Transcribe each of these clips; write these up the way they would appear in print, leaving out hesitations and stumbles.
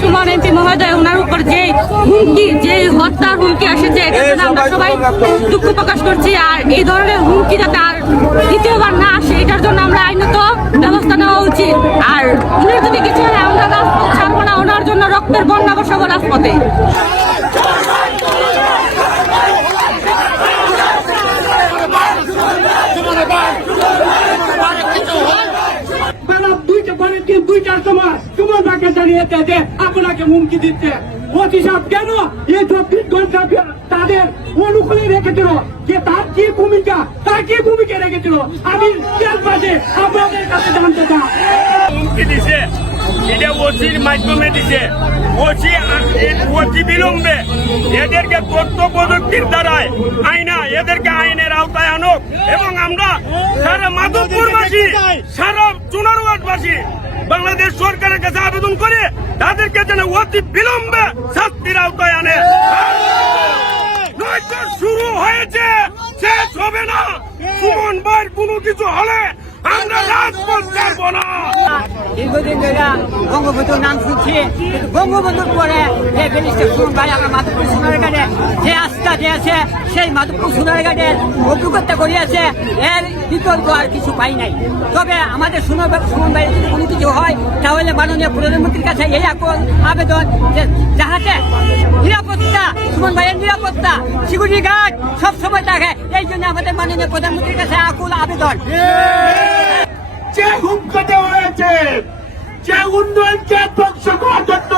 Suman MP মহোদয় ওনার উপর যে হুমকি, যে হত্যার হুমকি আসেছে, আমরা সবাই দুঃখ প্রকাশ করছি। আর এই ধরনের হুমকি যাতে আর দ্বিতীয়বার না আসে, এটার জন্য আমরা আইনত ব্যবস্থা নেওয়া উচিত। আর উনার যদি কিছু হয় আমরা রাজপথ ছাড়বো না, ওনার জন্য রক্তের বন্যা বসাবো রাজপথে। দুইটার সময় সুমন ভাইকে জানিয়েছে যে আপনাকে হুমকি দিচ্ছে। ওসি সাহেব কেন এই 24 ঘন্টা তাদের অনুকূলে রেখেছিল? যে তার কি ভূমিকা, রেখেছিল? আমি আপনাদের কাছে জানতে চাই। হুমকি দিছে, এটা ওসির মাধ্যমে দিছে। ওসি বিলম্বে এদেরকে তথ্য প্রযুক্তির দ্বারায় এদেরকে আইনের আওতায় আনুক। এবং আমরা সারা মাধবপুরবাসী, সারা চুনারুয়াটবাসী বাংলাদেশ সরকারের কাছে আবেদন করে তাদেরকে যেন অতি বিলম্বে শাস্তির আওতায় আনে। নয়তো শুরু হয়েছে, শেষ হবে না। সুমন ভাইয়ের কোনো কিছু হলে আমরা রাজপথ ছাড়বো না। দীর্ঘদিন ধরে বঙ্গবন্ধুর নাম শুনছি, কিন্তু বঙ্গবন্ধুর পরে যে ব্যারিস্টার সুমন ভাই আমরা মাধবপুর সোনারঘাটে যে আস্থা দিয়েছে, সেই মাধবপুর সোনারঘাটের অভিজ্ঞতা করিয়েছে, এর বিকল্প আর কিছু পাই নাই। তবে আমাদের সুমন ভাইয়ের যদি কোনো কিছু হয়, তাহলে মাননীয় প্রধানমন্ত্রীর কাছে এই আবেদন যে যাহাতে নিরাপত্তা, সুমন ভাইয়ের নিরাপত্তা, সিকিউরিটি গার্ড সবসময় থাকে। এই জন্য আমাদের মাননীয় প্রধানমন্ত্রীর কাছে আকুল আবেদন। যে হুমকি দেওয়া হয়েছে, যে উন্নয়নকে ধ্বংস করার জন্য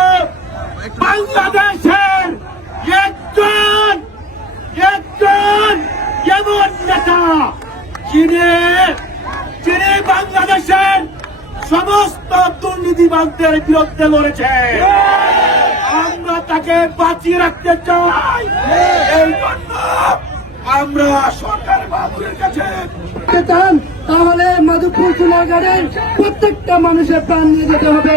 বাংলাদেশের একজন এমন নেতা যিনি বাংলাদেশের সমস্ত দুর্নীতিবাদদের বিরুদ্ধে লড়েছে, আমরা তাকে বাঁচিয়ে রাখতে চাই। এই জন্য আমরা সরকার বাবুরের কাছে চান, তাহলে মাধবপুর সোনারঘাটের প্রত্যেকটা মানুষের প্রাণ নিয়ে যেতে হবে।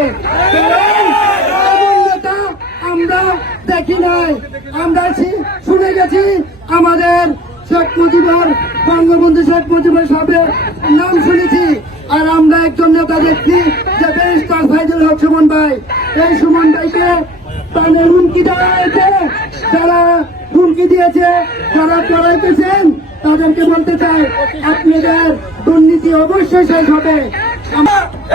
আমরা দেখি নাই, আমরা শুনে গেছি। আমাদের বঙ্গবন্ধু শেখ মুজিবুর সাহেবের নাম শুনেছি, আর আমরা একজন নেতা দেখছি যে ব্যারিস্টার ফাইজুল হক সুমন ভাই। এই সুমন ভাইকে প্রাণের হুমকি দেওয়া হয়েছে। যারা হুমকি দিয়েছে, যারা চড়াইতেছেন, তাদেরকে বলতে চাই আপনাদের দুর্নীতি অবশ্যই শেষ হবে।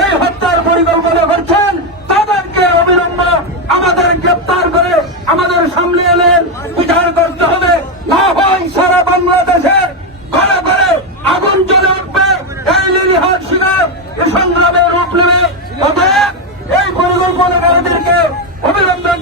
এই হত্যার পরিকল্পনা করছেন তাদেরকে অবিলম্বে আমাদের গ্রেপ্তার করে আমাদের সামনে এলে বিচার করতে হবে। না হয় সারা বাংলাদেশের ঘরে ঘরে আগুন জ্বলে উঠবে, এই লিলিহার শিকার সংগ্রামের রূপ নেবে। অতএব এই পরিকল্পনাকারীদেরকে অবিলম্বে